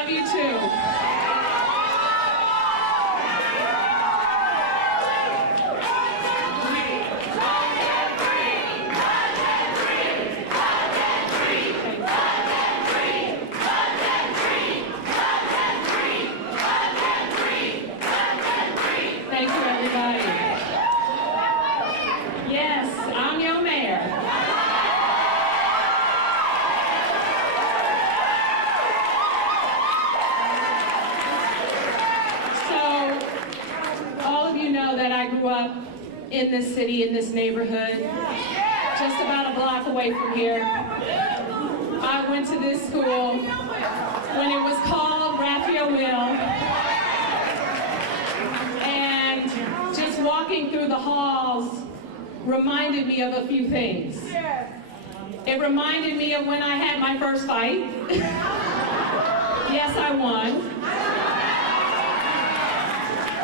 love you too. In this city, in this neighborhood, just about a block away from here. I went to this school when it was called Raphael Will, and just walking through the halls reminded me of a few things. It reminded me of when I had my first fight. Yes, I won.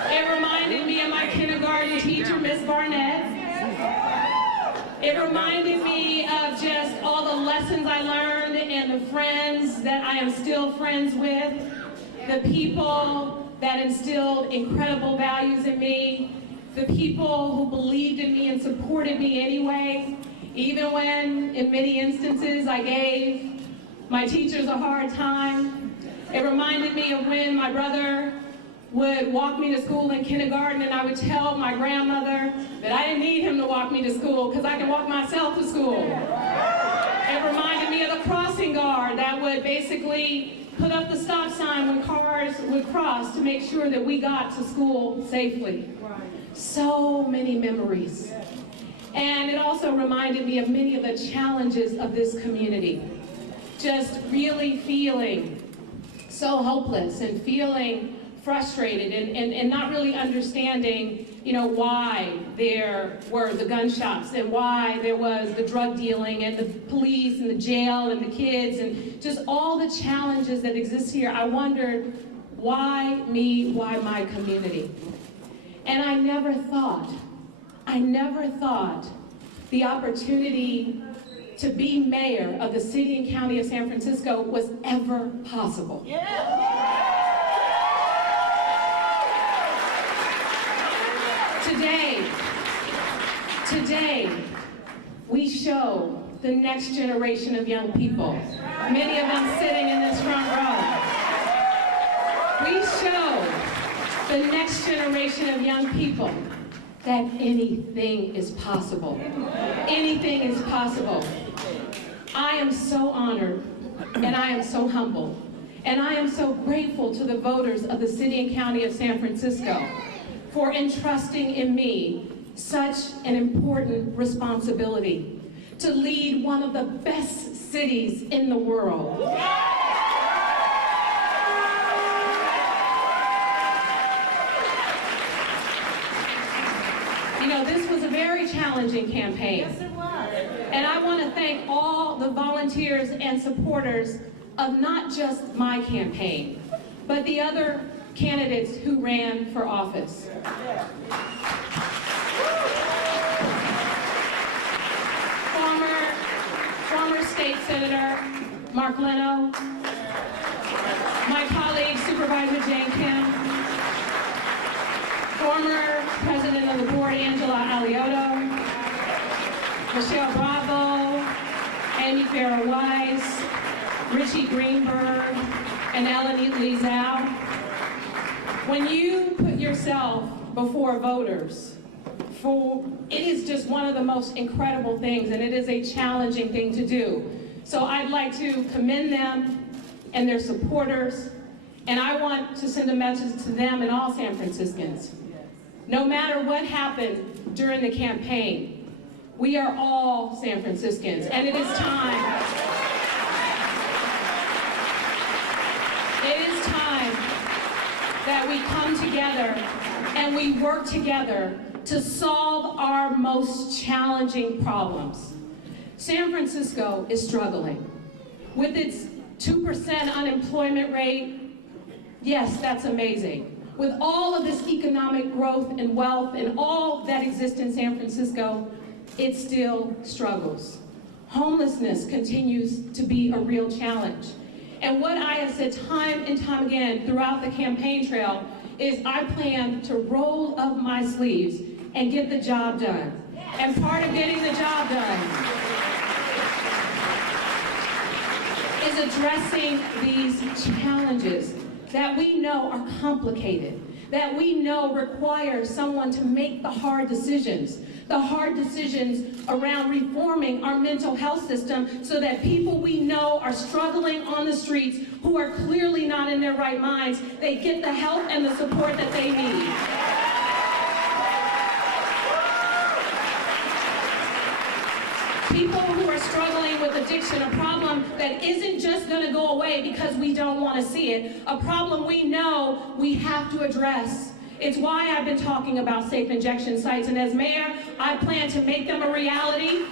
It reminded me of my kindergarten teacher, Miss Barnett. It reminded me of just all the lessons I learned and the friends that I am still friends with, the people that instilled incredible values in me, the people who believed in me and supported me anyway, even when, in many instances, I gave my teachers a hard time. It reminded me of when my brother would walk me to school in kindergarten, and I would tell my grandmother that I didn't need him to walk me to school because I can walk myself to school. It reminded me of the crossing guard that would basically put up the stop sign when cars would cross to make sure that we got to school safely. So many memories. And it also reminded me of many of the challenges of this community. Just really feeling so hopeless and feeling frustrated and not really understanding, why there were the gun shops and why there was the drug dealing and the police and the jail and the kids and just all the challenges that exist here. I wondered, why me, why my community? And I never thought the opportunity to be mayor of the city and county of San Francisco was ever possible. Today, we show the next generation of young people, many of them sitting in this front row. We show the next generation of young people that anything is possible. Anything is possible. I am so honored, and I am so humble, and I am so grateful to the voters of the city and county of San Francisco for entrusting in me such an important responsibility to lead one of the best cities in the world. This was a very challenging campaign. Yes, it was. And I want to thank all the volunteers and supporters of not just my campaign, but the other candidates who ran for office. Former State Senator Mark Leno, my colleague Supervisor Jane Kim, former President of the Board Angela Alioto, Michelle Bravo, Amy Farrah Weiss, Richie Greenberg, and Ellen Lee Zhao. When you put yourself before voters, it is just one of the most incredible things, and it is a challenging thing to do. So I'd like to commend them and their supporters, and I want to send a message to them and all San Franciscans. No matter what happened during the campaign, we are all San Franciscans, and it is time. It is time that we come together and we work together to solve our most challenging problems. San Francisco is struggling. With its 2% unemployment rate, yes, that's amazing. With all of this economic growth and wealth and all that exists in San Francisco, it still struggles. Homelessness continues to be a real challenge. And what I have said time and time again throughout the campaign trail is I plan to roll up my sleeves and get the job done. And part of getting the job done is addressing these challenges that we know are complicated, that we know require someone to make the hard decisions around reforming our mental health system so that people we know are struggling on the streets who are clearly not in their right minds, they get the help and the support that they need. People who are struggling with addiction, a problem that isn't just going to go away because we don't want to see it, a problem we know we have to address. It's why I've been talking about safe injection sites, and as mayor, I plan to make them a reality.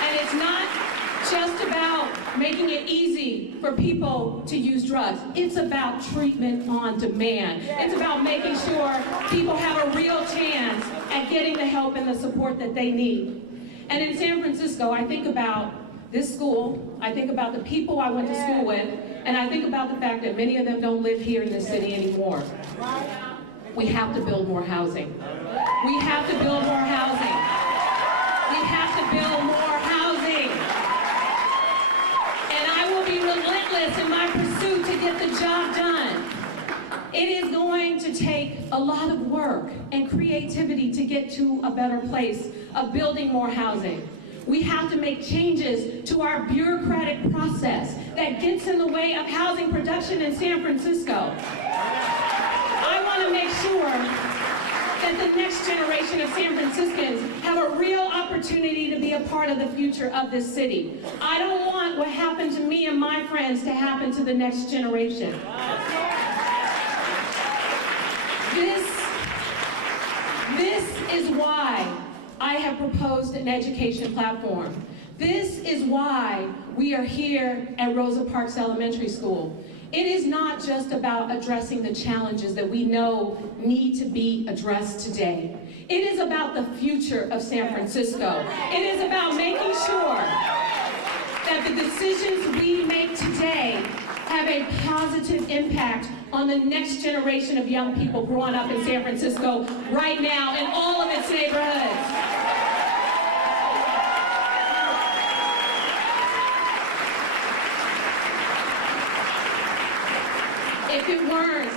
And it's not just about making it easy for people to use drugs. It's about treatment on demand. It's about making sure people have a real chance at getting the help and the support that they need. And in San Francisco, I think about this school, I think about the people I went to school with, and I think about the fact that many of them don't live here in this city anymore. We have to build more housing. We have to build more housing. We have to build more housing. And I will be relentless in my pursuit to get the job done. It is going to take a lot of work and creativity to get to a better place of building more housing. We have to make changes to our bureaucratic process that gets in the way of housing production in San Francisco. I want to make sure that the next generation of San Franciscans have a real opportunity to be a part of the future of this city. I don't want what happened to me and my friends to happen to the next generation. This is why I have proposed an education platform. This is why we are here at Rosa Parks Elementary School. It is not just about addressing the challenges that we know need to be addressed today. It is about the future of San Francisco. It is about making sure that the decisions we make today have a positive impact on the next generation of young people growing up in San Francisco right now in all of its neighborhoods. If it weren't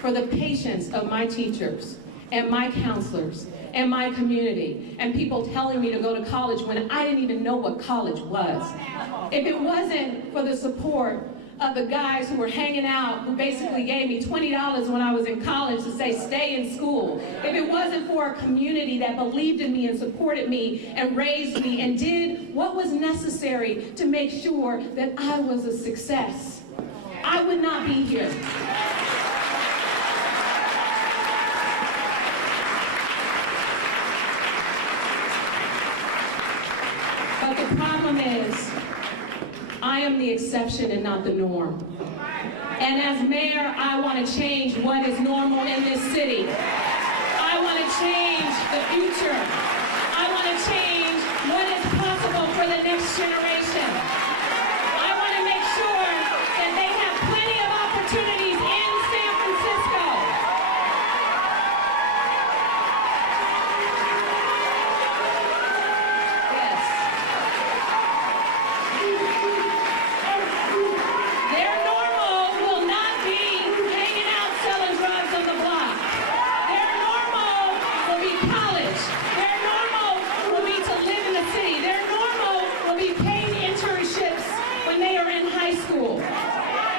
for the patience of my teachers and my counselors and my community and people telling me to go to college when I didn't even know what college was, if it wasn't for the support of the guys who were hanging out, who basically gave me $20 when I was in college to say stay in school, if it wasn't for a community that believed in me and supported me and raised me and did what was necessary to make sure that I was a success, I would not be here. But the problem is, I am the exception and not the norm. And as mayor, I want to change what is normal in this city. I want to change the future. I want to change what is possible for the next generation. I want to make sure that they have plenty of opportunities in San Francisco. Yes. Their normal will not be hanging out selling drugs on the block. Their normal will be college. Their normal will be to live in the city. Their normal will be paid internships when they are in high school.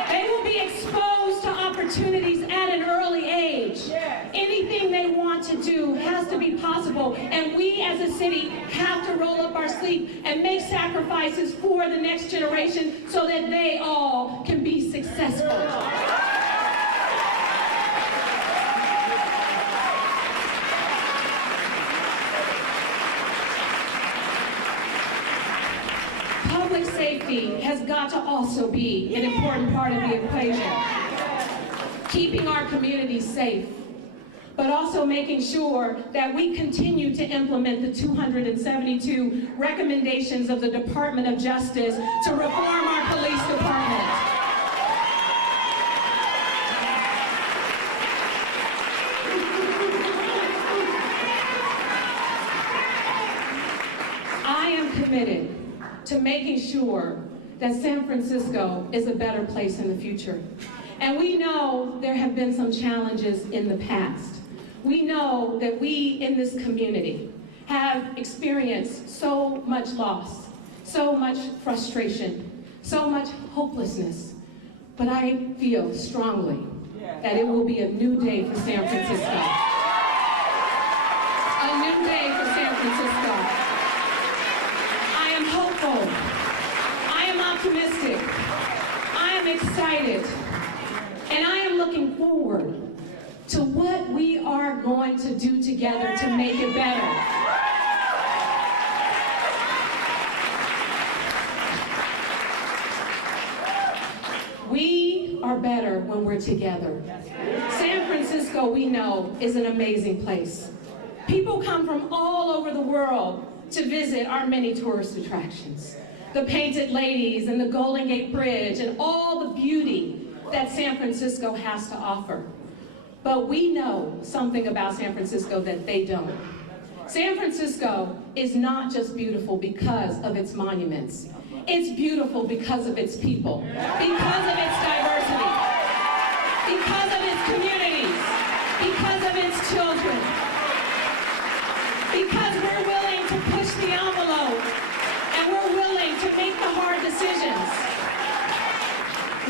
They will be exposed to opportunities at an early age. Anything they want to do has to be possible, and we as a city have to roll up our sleeve and make sacrifices for the next generation so that they all can be successful. Public safety has got to also be an important part of the equation. Keeping our communities safe, but also making sure that we continue to implement the 272 recommendations of the Department of Justice to reform our police department. I am committed to making sure that San Francisco is a better place in the future. And we know there have been some challenges in the past. We know that we in this community have experienced so much loss, so much frustration, so much hopelessness. But I feel strongly that it will be a new day for San Francisco. A new day for San Francisco. I am hopeful. I am optimistic. I am excited. And I am looking forward to what we are going to do together to make it better. We are better when we're together. San Francisco, we know, is an amazing place. People come from all over the world to visit our many tourist attractions. The Painted Ladies and the Golden Gate Bridge and all the beauty that San Francisco has to offer. But we know something about San Francisco that they don't. San Francisco is not just beautiful because of its monuments. It's beautiful because of its people, because of its diversity, because of its communities, because of its children, because we're willing to push the envelope and we're willing to make the hard decisions.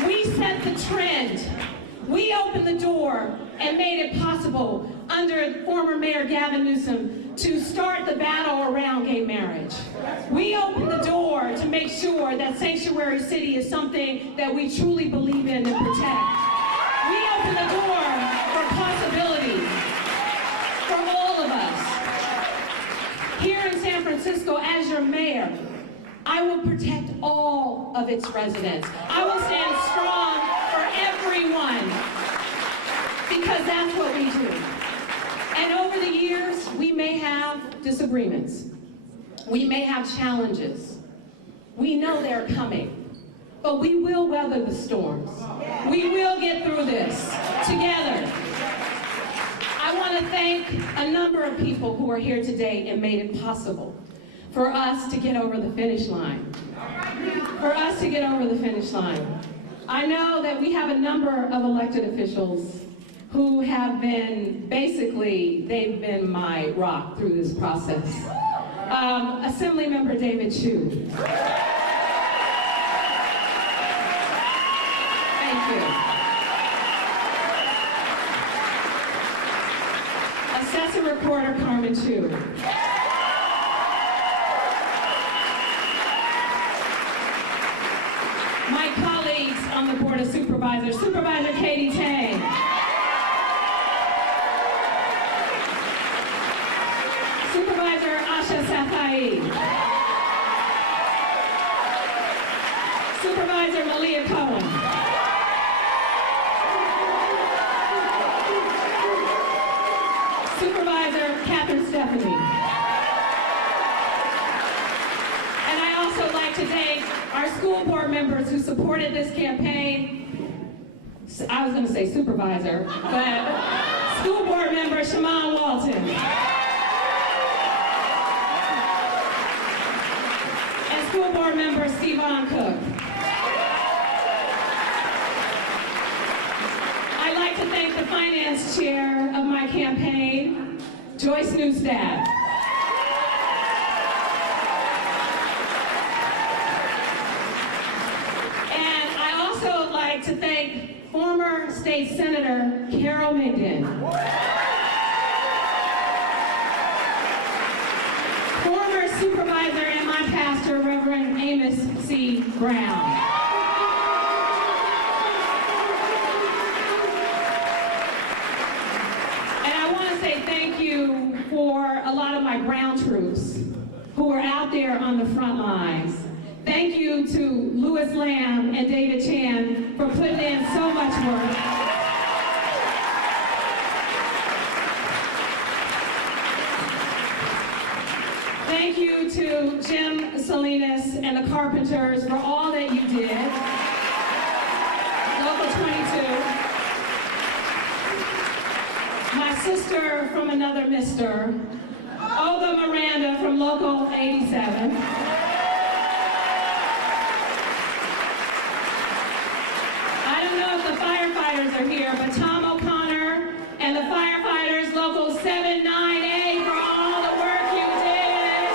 We set the trend. We opened the door and made it possible under former Mayor Gavin Newsom to start the battle around gay marriage. We opened the door to make sure that Sanctuary City is something that we truly believe in and protect. We opened the door for possibilities for all of us. Here in San Francisco, as your mayor, I will protect all of its residents. I will stand strong for everyone, because that's what we do. And over the years, we may have disagreements. We may have challenges. We know they're coming, but we will weather the storms. We will get through this together. I want to thank a number of people who are here today and made it possible for us to get over the finish line. For us to get over the finish line. I know that we have a number of elected officials who have been, basically, they've been my rock through this process. Assemblymember David Chu. Thank you. Assessor Reporter Carmen Chu. My colleagues on the Board of Supervisors, Supervisor Katie Tang. Supervisor Asha Safai. Supervisor Malia Cohen. Supervisor Catherine Stephanie. And I also like to thank our school board members who supported this campaign. I was going to say supervisor, but school board member Shaman Walton. And school board member Stevon Cook. I'd like to thank the finance chair of my campaign, Joyce Newstad. To thank former State Senator Carol Migden, former supervisor and my pastor, Reverend Amos C. Brown, and I want to say thank you for a lot of my ground troops who are out there on the front lines. Thank you to Louis Lamb and David Chan for putting in so much work. Salinas and the Carpenters for all that you did. Local 22. My sister from another mister, Olga Miranda from Local 87. I don't know if the firefighters are here, but Tom O'Connor and the firefighters, Local 79A, for all the work you did.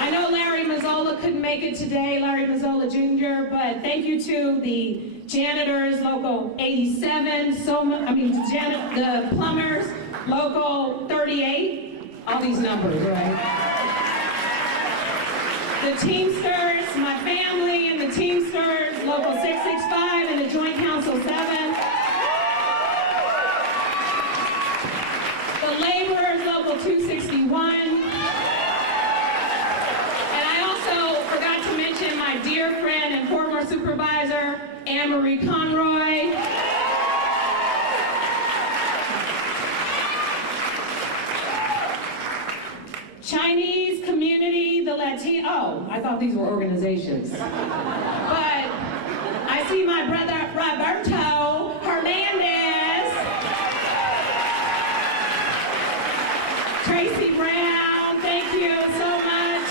I know Larry Mazzola couldn't make it today, Larry Mazzola Jr., but thank you to the janitors, Local 87, the plumbers, Local 38, all these numbers, right? The Teamsters, my family and the Teamsters, Local 665 and the Joint Council 7. The laborers, Local 261. And I also forgot to mention my dear friend and former supervisor, Anne-Marie Conroy. Chinese community, the Latino, I thought these were organizations. But I see my brother Roberto Hernandez, Tracy Brown, thank you so much.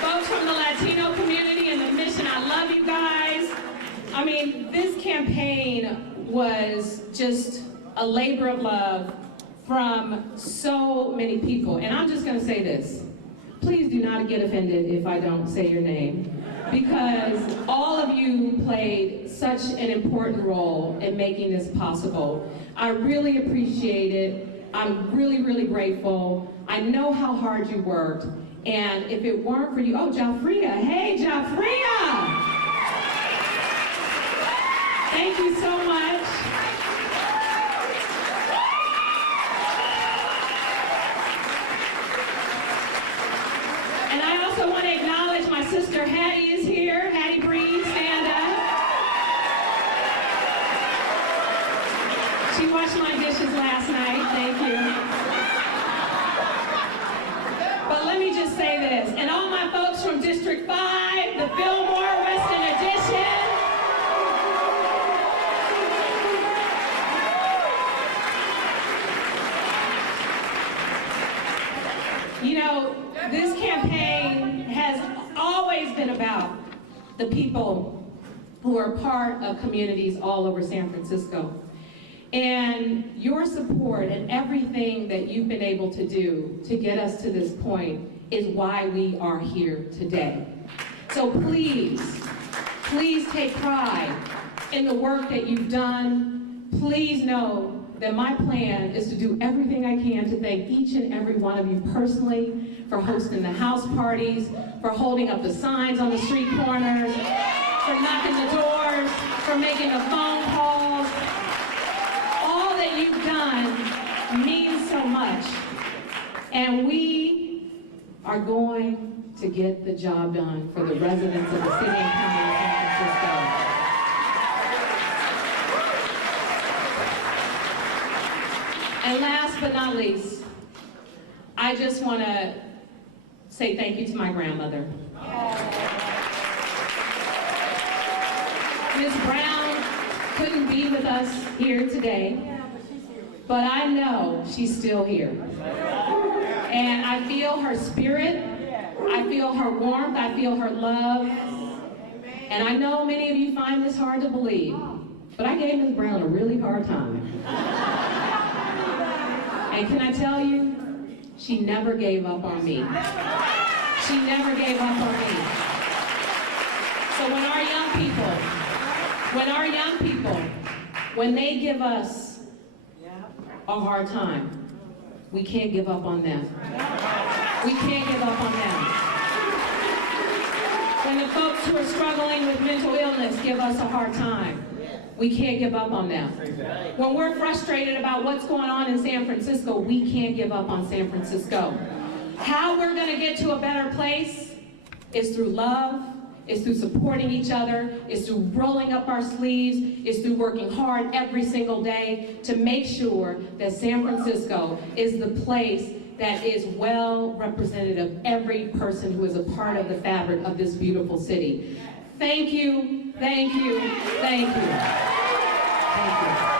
Folks from the Latino community and the mission, I love you guys. I mean, this campaign was just a labor of love from so many people. And I'm just gonna say this. Please do not get offended if I don't say your name, because all of you played such an important role in making this possible. I really appreciate it. I'm really, really grateful. I know how hard you worked. And if it weren't for you, oh, Jafria, hey, Jafria! Thank you so much. I want to acknowledge my sister Hattie is here. Hattie Breed, stand up. She washed my dishes last night, thank you. But let me just say this, and all my folks from District 5, the Fillmore Weston Addition, you know, this campaign has always been about the people who are part of communities all over San Francisco. And your support and everything that you've been able to do to get us to this point is why we are here today. So please, please take pride in the work that you've done. Please know that my plan is to do everything I can to thank each and every one of you personally for hosting the house parties, for holding up the signs on the street corners, for knocking the doors, for making the phone calls. All that you've done means so much. And we are going to get the job done for the residents of the city and county of San Francisco. And last but not least, I just want to say thank you to my grandmother. Ms. Brown couldn't be with us here today, but I know she's still here. And I feel her spirit, I feel her warmth, I feel her love. And I know many of you find this hard to believe, but I gave Ms. Brown a really hard time. And can I tell you, she never gave up on me. She never gave up on me. So when our young people, when they give us a hard time, we can't give up on them. We can't give up on them. When the folks who are struggling with mental illness give us a hard time, we can't give up on them. When we're frustrated about what's going on in San Francisco, we can't give up on San Francisco. How we're going to get to a better place is through love, It's through supporting each other. It's through rolling up our sleeves. It's through working hard every single day to make sure that San Francisco is the place that is well represented of every person who is a part of the fabric of this beautiful city. Thank you, thank you, thank you. Thank you.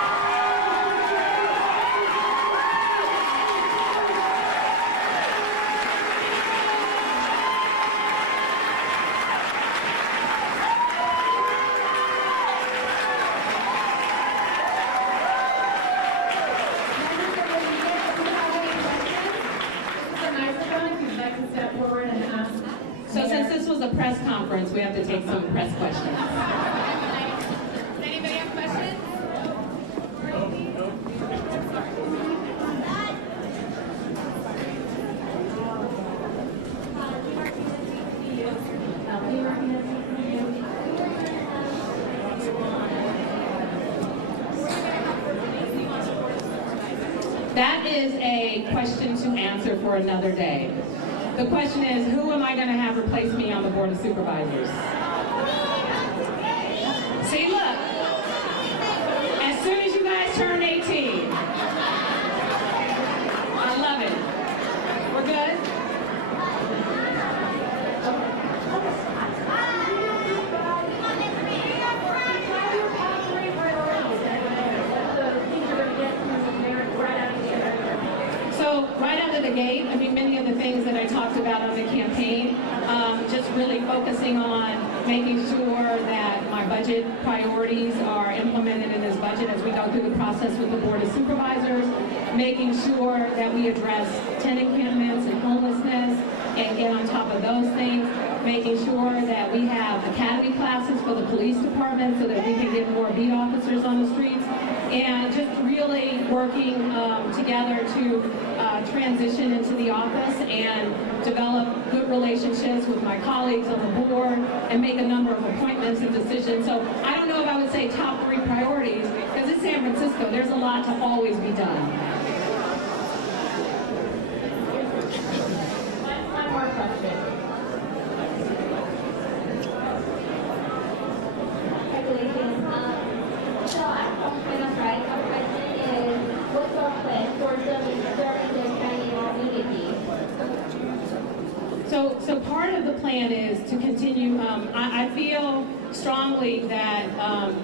So since this was a press conference, we have to take some press questions. Does anybody have questions? That is a question to answer for another day. The question is, who am I going to have replace me on the Board of Supervisors? See, look, as soon as you guys turn 18, I love it. We're good? So right out of the gate, I mean, many of the things that I talked about on the campaign, just really focusing on making sure that my budget priorities are implemented in this budget as we go through the process with the Board of Supervisors, making sure that we address tenant encampments and homelessness and get on top of those things, making sure that we have academy classes for the police department so that we can get more beat officers on the streets, and just really working together to transition into the office and develop good relationships with my colleagues on the board and make a number of appointments and decisions. So I don't know if I would say top 3 priorities, because it's San Francisco. There's a lot to always be done. One more question. So I'm right. Our question is, what's our plan for serving the Chinese community? So part of the plan is to continue. I feel strongly that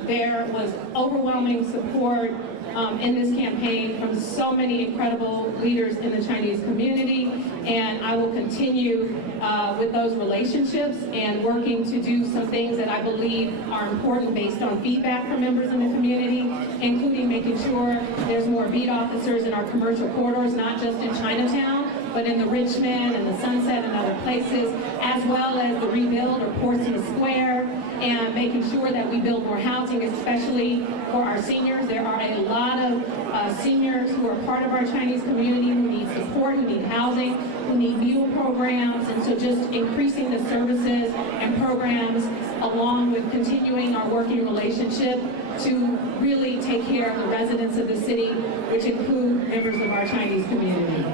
there was overwhelming support in this campaign from so many incredible leaders in the Chinese community, and I will continue with those relationships and working to do some things that I believe are important based on feedback from members in the community, including making sure there's more beat officers in our commercial corridors, not just in Chinatown, but in the Richmond and the Sunset and other places, as well as the rebuild of Portsmouth Square, and making sure that we build more housing, especially for our seniors. There are a lot of seniors who are part of our Chinese community who need support, who need housing, who need meal programs, and so just increasing the services and programs along with continuing our working relationship to really take care of the residents of the city, which include members of our Chinese community.